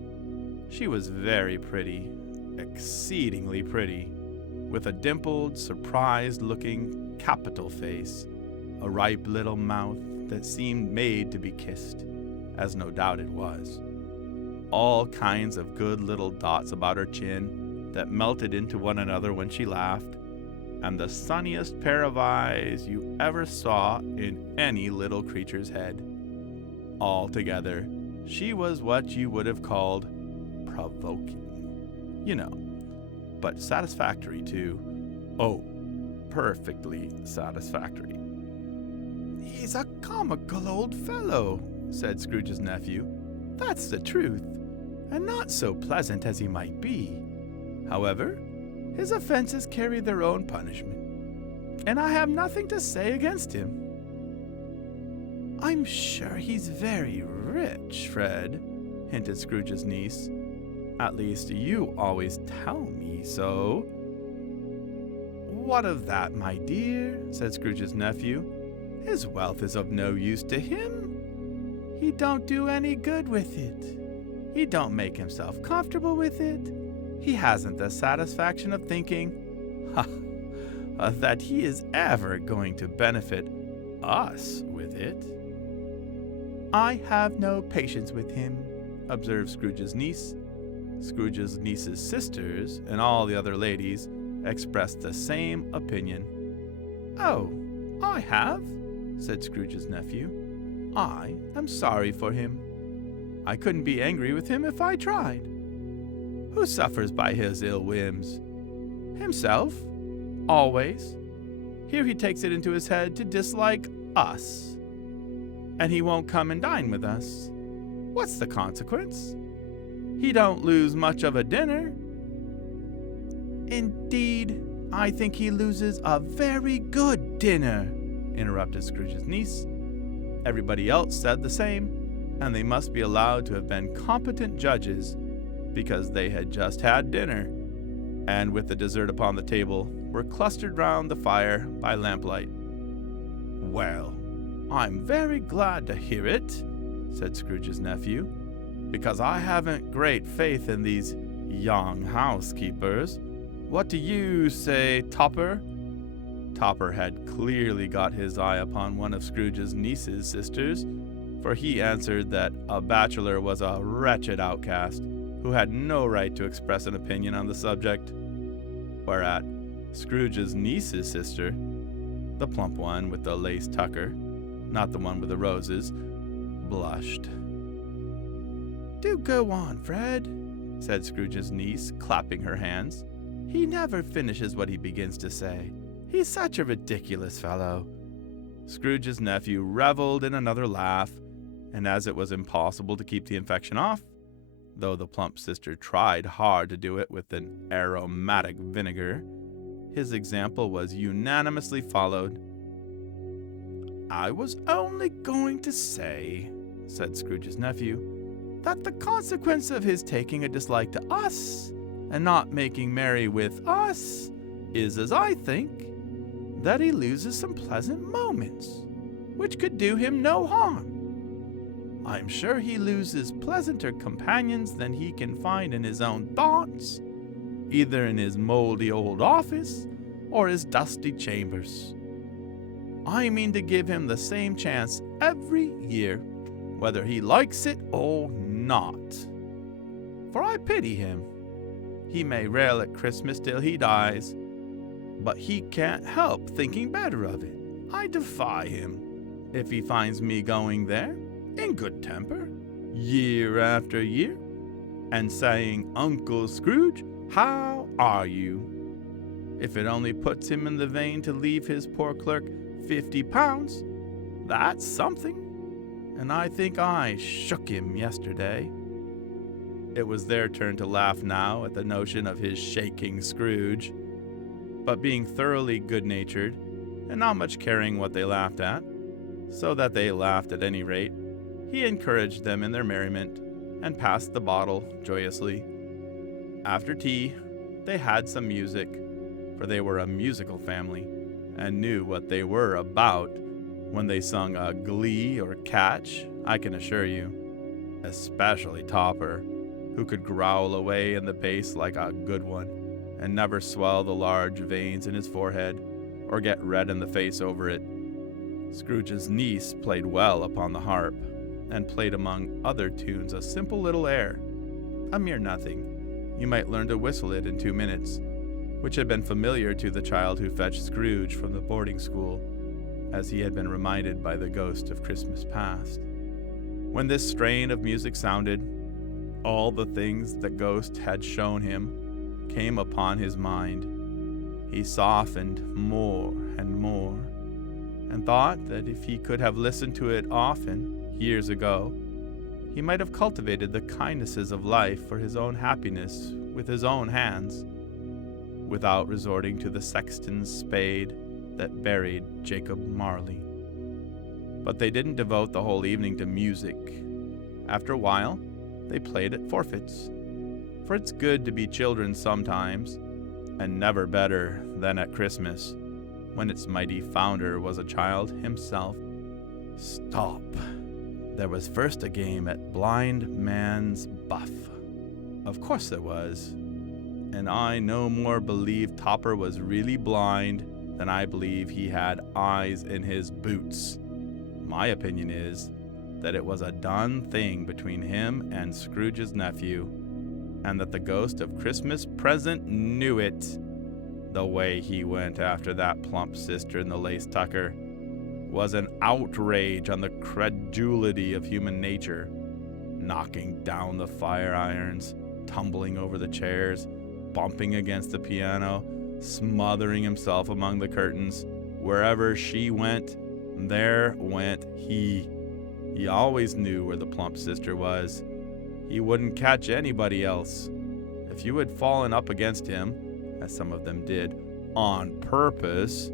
She was very pretty, exceedingly pretty, with a dimpled, surprised-looking, capital face, a ripe little mouth that seemed made to be kissed, as no doubt it was. All kinds of good little dots about her chin that melted into one another when she laughed, and the sunniest pair of eyes you ever saw in any little creature's head. Altogether, she was what you would have called provoking, you know, but satisfactory too. Oh, perfectly satisfactory. "He's a comical old fellow," said Scrooge's nephew. "That's the truth, and not so pleasant as he might be. However, his offenses carry their own punishment, and I have nothing to say against him." "I'm sure he's very rich, Fred," hinted Scrooge's niece. "At least you always tell me so." "What of that, my dear?" said Scrooge's nephew. "His wealth is of no use to him. He don't do any good with it. He don't make himself comfortable with it. He hasn't the satisfaction of thinking, that he is ever going to benefit us with it." "I have no patience with him," observed Scrooge's niece. Scrooge's niece's sisters and all the other ladies expressed the same opinion. "Oh, I have," said Scrooge's nephew. "I am sorry for him. I couldn't be angry with him if I tried. Who suffers by his ill whims? Himself, always. Here he takes it into his head to dislike us, and he won't come and dine with us. What's the consequence? He don't lose much of a dinner." "Indeed, I think he loses a very good dinner," interrupted Scrooge's niece. Everybody else said the same, and they must be allowed to have been competent judges, because they had just had dinner, and with the dessert upon the table, were clustered round the fire by lamplight. "Well, I'm very glad to hear it," said Scrooge's nephew, "because I haven't great faith in these young housekeepers. What do you say, Topper?" Topper had clearly got his eye upon one of Scrooge's niece's sisters, for he answered that a bachelor was a wretched outcast who had no right to express an opinion on the subject. Whereat Scrooge's niece's sister, the plump one with the lace tucker, not the one with the roses, blushed. "Do go on, Fred," said Scrooge's niece, clapping her hands. "He never finishes what he begins to say. He's such a ridiculous fellow." Scrooge's nephew reveled in another laugh, and as it was impossible to keep the infection off, though the plump sister tried hard to do it with an aromatic vinegar, his example was unanimously followed. "I was only going to say," said Scrooge's nephew, "that the consequence of his taking a dislike to us and not making merry with us is, as I think, that he loses some pleasant moments, which could do him no harm. I'm sure he loses pleasanter companions than he can find in his own thoughts, either in his moldy old office or his dusty chambers. I mean to give him the same chance every year, whether he likes it or not. For I pity him. He may rail at Christmas till he dies, but he can't help thinking better of it. I defy him, if he finds me going there, in good temper, year after year, and saying, 'Uncle Scrooge, how are you?' If it only puts him in the vein to leave his poor clerk £50, that's something, and I think I shook him yesterday." It was their turn to laugh now at the notion of his shaking Scrooge, but being thoroughly good-natured, and not much caring what they laughed at, so that they laughed at any rate, he encouraged them in their merriment, and passed the bottle joyously. After tea, They had some music, for they were a musical family and knew what they were about when they sung a glee or catch, I can assure you. Especially Topper, who could growl away in the bass like a good one and never swell the large veins in his forehead or get red in the face over it. Scrooge's niece played well upon the harp and played among other tunes a simple little air, a mere nothing. You might learn to whistle it in 2 minutes, which had been familiar to the child who fetched Scrooge from the boarding school, as he had been reminded by the ghost of Christmas past. When this strain of music sounded, all the things the ghost had shown him came upon his mind. He softened more and more, and thought that if he could have listened to it often, years ago, he might have cultivated the kindnesses of life for his own happiness with his own hands, without resorting to the sexton's spade that buried Jacob Marley. But they didn't devote the whole evening to music. After a while, they played at forfeits, for it's good to be children sometimes, and never better than at Christmas, when its mighty founder was a child himself. Stop. There was first a game at blind man's buff. Of course there was. And I no more believe Topper was really blind than I believe he had eyes in his boots. My opinion is that it was a done thing between him and Scrooge's nephew, and that the ghost of Christmas present knew it. The way he went after that plump sister in the lace tucker was an outrage on the credulity of human nature, knocking down the fire irons, tumbling over the chairs, bumping against the piano, smothering himself among the curtains. Wherever she went, there went he. He always knew where the plump sister was. He wouldn't catch anybody else. If you had fallen up against him, as some of them did, on purpose,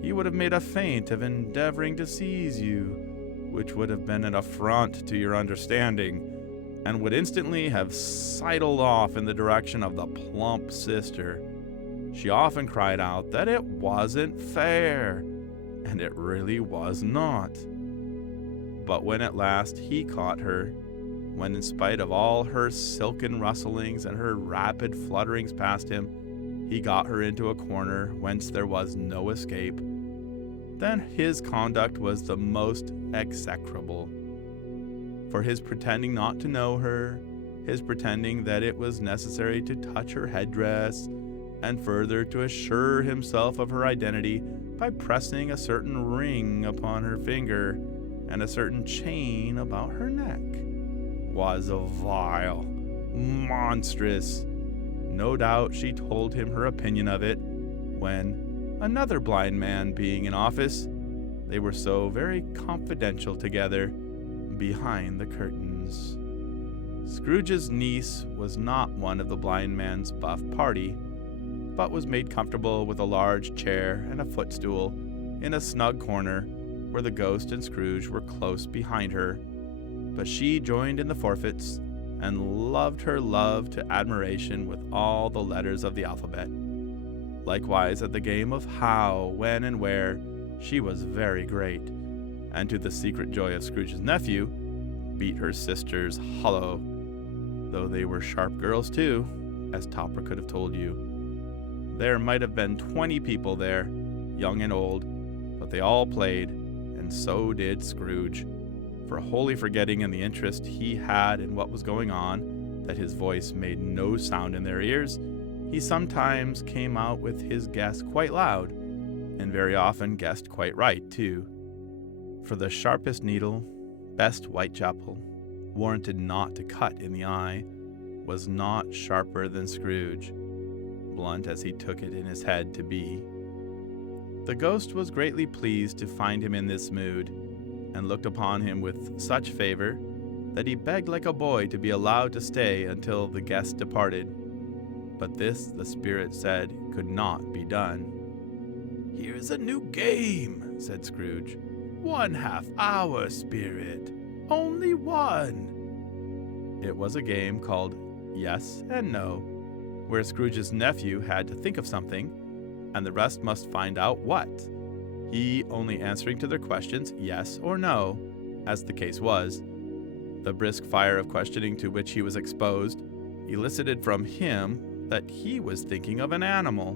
he would have made a feint of endeavoring to seize you, which would have been an affront to your understanding, and would instantly have sidled off in the direction of the plump sister. She often cried out that it wasn't fair, and it really was not. But when at last he caught her, when in spite of all her silken rustlings and her rapid flutterings past him, he got her into a corner whence there was no escape, then his conduct was the most execrable. For his pretending not to know her, his pretending that it was necessary to touch her headdress, and further to assure himself of her identity by pressing a certain ring upon her finger and a certain chain about her neck, was vile, monstrous. No doubt she told him her opinion of it when, another blind man being in office, they were so very confidential together behind the curtains. Scrooge's niece was not one of the blind man's buff party, but was made comfortable with a large chair and a footstool in a snug corner where the ghost and Scrooge were close behind her. But she joined in the forfeits and loved her love to admiration with all the letters of the alphabet. Likewise, at the game of how, when, and where, she was very great, and to the secret joy of Scrooge's nephew, beat her sisters hollow, though they were sharp girls too, as Topper could have told you. There might have been 20 people there, young and old, but they all played, and so did Scrooge, for wholly forgetting in the interest he had in what was going on, that his voice made no sound in their ears, he sometimes came out with his guess quite loud, and very often guessed quite right, too. For the sharpest needle, best Whitechapel, warranted not to cut in the eye, was not sharper than Scrooge, blunt as he took it in his head to be. The ghost was greatly pleased to find him in this mood, and looked upon him with such favor that he begged like a boy to be allowed to stay until the guest departed. But this, the spirit said, could not be done. "Here's a new game," said Scrooge. "1/2 hour, spirit. Only one." It was a game called Yes and No, where Scrooge's nephew had to think of something, and the rest must find out what, he only answering to their questions yes or no, as the case was. The brisk fire of questioning to which he was exposed elicited from him that he was thinking of an animal,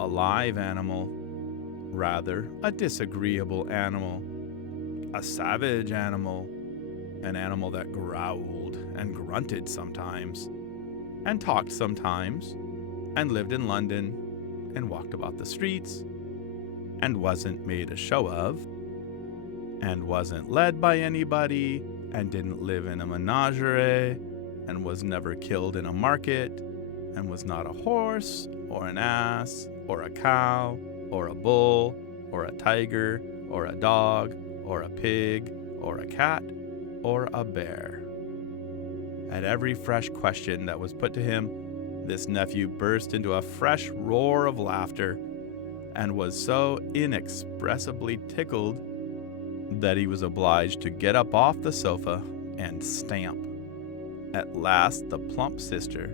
a live animal, rather a disagreeable animal, a savage animal, an animal that growled and grunted sometimes, and talked sometimes, and lived in London, and walked about the streets, and wasn't made a show of, and wasn't led by anybody, and didn't live in a menagerie, and was never killed in a market, and was not a horse, or an ass, or a cow, or a bull, or a tiger, or a dog, or a pig, or a cat, or a bear. At every fresh question that was put to him, this nephew burst into a fresh roar of laughter, and was so inexpressibly tickled that he was obliged to get up off the sofa and stamp. At last the plump sister,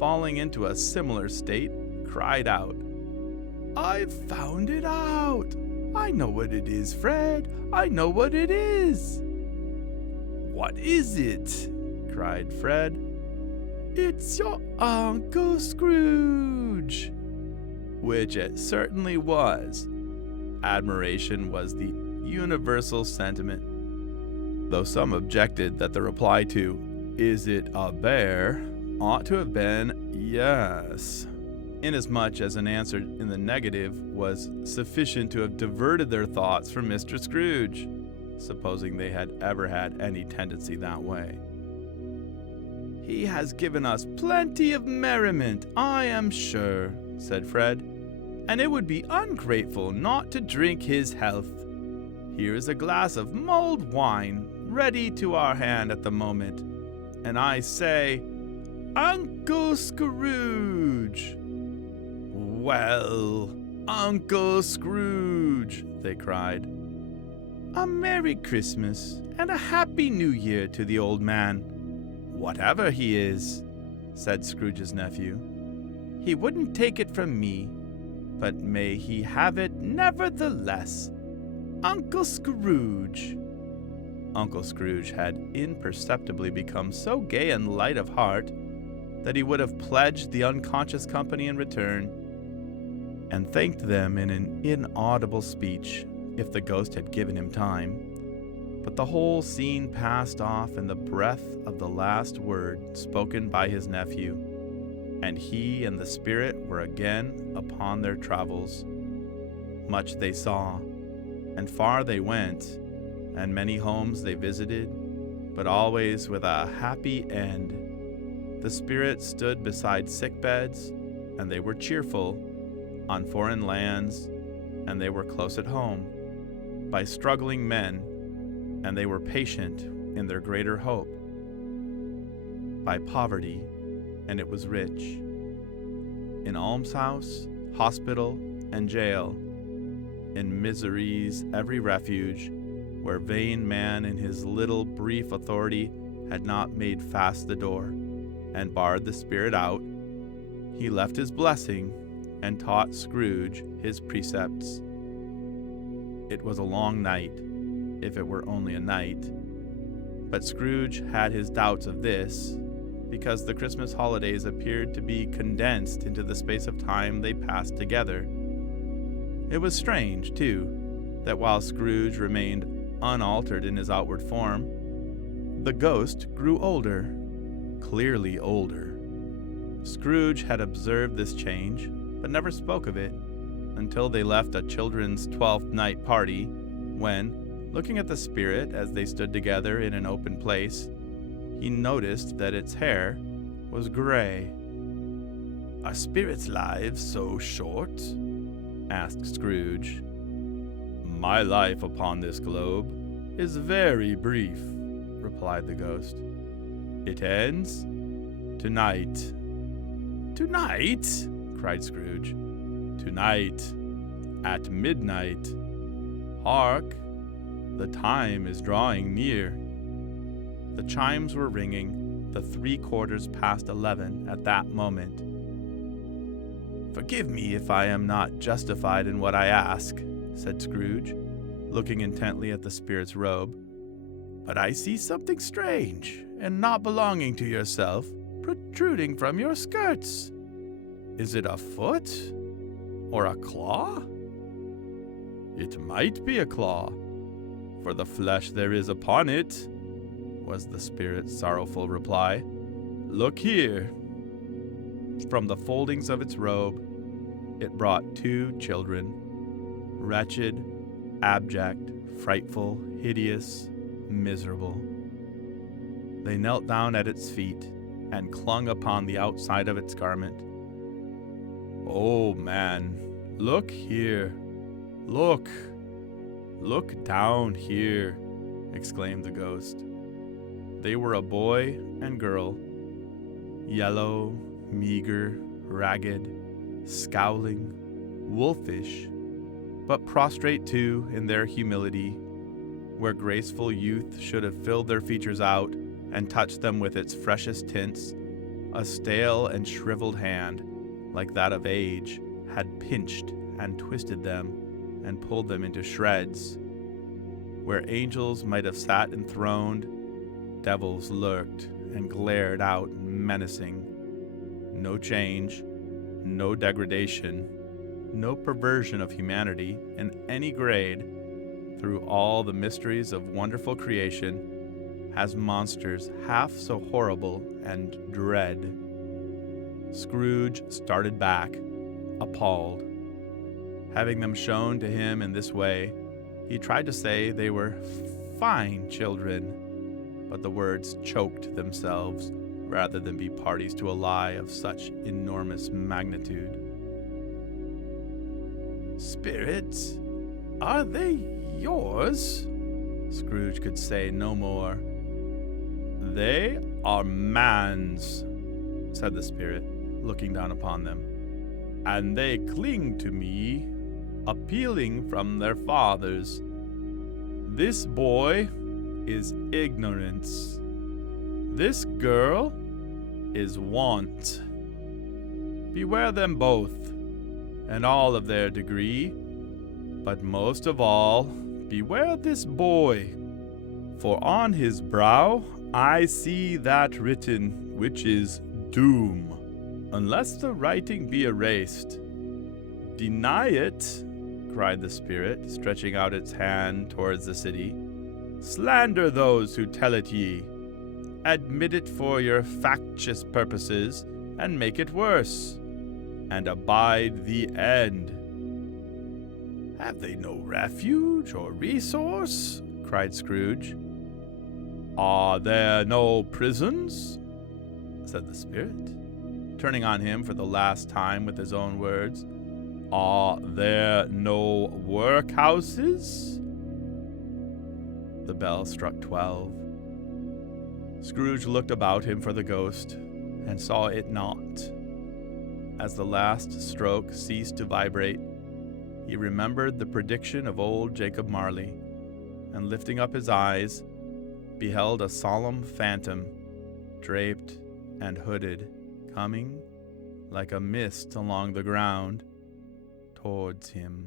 falling into a similar state, cried out, "I've found it out! I know what it is, Fred! I know what it is!" "What is it?" cried Fred. "It's your Uncle Scrooge!" Which it certainly was. Admiration was the universal sentiment, though some objected that the reply to, "Is it a bear?" ought to have been yes, inasmuch as an answer in the negative was sufficient to have diverted their thoughts from Mr. Scrooge, supposing they had ever had any tendency that way. "He has given us plenty of merriment, I am sure," said Fred, "and it would be ungrateful not to drink his health. Here is a glass of mulled wine ready to our hand at the moment, and I say, Uncle Scrooge!" "Well, Uncle Scrooge," they cried. "A Merry Christmas and a Happy New Year to the old man, whatever he is," said Scrooge's nephew. "He wouldn't take it from me, but may he have it nevertheless. Uncle Scrooge!" Uncle Scrooge had imperceptibly become so gay and light of heart that he would have pledged the unconscious company in return, and thanked them in an inaudible speech, if the ghost had given him time. But the whole scene passed off in the breath of the last word spoken by his nephew, and he and the spirit were again upon their travels. Much they saw, and far they went, and many homes they visited, but always with a happy end. The spirit stood beside sick beds, and they were cheerful, on foreign lands, and they were close at home, by struggling men, and they were patient in their greater hope, by poverty, and it was rich, in almshouse, hospital, and jail, in misery's every refuge, where vain man in his little brief authority had not made fast the door, and barred the spirit out, he left his blessing, and taught Scrooge his precepts. It was a long night, if it were only a night, but Scrooge had his doubts of this, because the Christmas holidays appeared to be condensed into the space of time they passed together. It was strange, too, that while Scrooge remained unaltered in his outward form, the ghost grew older, clearly older. Scrooge had observed this change, but never spoke of it, until they left a children's 12th night party, when, looking at the spirit as they stood together in an open place, he noticed that its hair was gray. "Are spirits' lives so short?" asked Scrooge. "My life upon this globe is very brief," replied the ghost. "It ends tonight." "Tonight?" cried Scrooge. "Tonight, at midnight. Hark, the time is drawing near." The chimes were ringing the 11:75 at that moment, "Forgive me if I am not justified in what I ask," said Scrooge, looking intently at the spirit's robe, "but I see something strange and not belonging to yourself protruding from your skirts. Is it a foot or a claw?" "It might be a claw, for the flesh there is upon it," was the spirit's sorrowful reply. "Look here." From the foldings of its robe, it brought 2 children, wretched, abject, frightful, hideous, miserable. They knelt down at its feet and clung upon the outside of its garment. "Oh, man, look here. Look down here," exclaimed the ghost. They were a boy and girl, yellow, meager, ragged, scowling, wolfish, but prostrate too in their humility, where graceful youth should have filled their features out and touched them with its freshest tints. A stale and shriveled hand, like that of age, had pinched and twisted them and pulled them into shreds. Where angels might have sat enthroned, devils lurked and glared out menacing. No change, no degradation, no perversion of humanity in any grade, through all the mysteries of wonderful creation, has monsters half so horrible and dread. Scrooge started back, appalled. Having them shown to him in this way, he tried to say they were fine children, but the words choked themselves rather than be parties to a lie of such enormous magnitude. "Spirits, are they yours?" Scrooge could say no more. "They are man's," said the spirit, looking down upon them, "and they cling to me, appealing from their fathers. This boy is ignorance. This girl is want. Beware them both, and all of their degree, but most of all, beware this boy, for on his brow I see that written which is doom, unless the writing be erased. Deny it," cried the spirit, stretching out its hand towards the city. "Slander those who tell it ye. Admit it for your factious purposes, and make it worse, and abide the end." "Have they no refuge or resource?" cried Scrooge. "Are there no prisons?" said the spirit, turning on him for the last time with his own words. "Are there no workhouses?" The bell struck 12. Scrooge looked about him for the ghost, and saw it not. As the last stroke ceased to vibrate, he remembered the prediction of old Jacob Marley, and lifting up his eyes, beheld a solemn phantom, draped and hooded, coming, like a mist along the ground, towards him.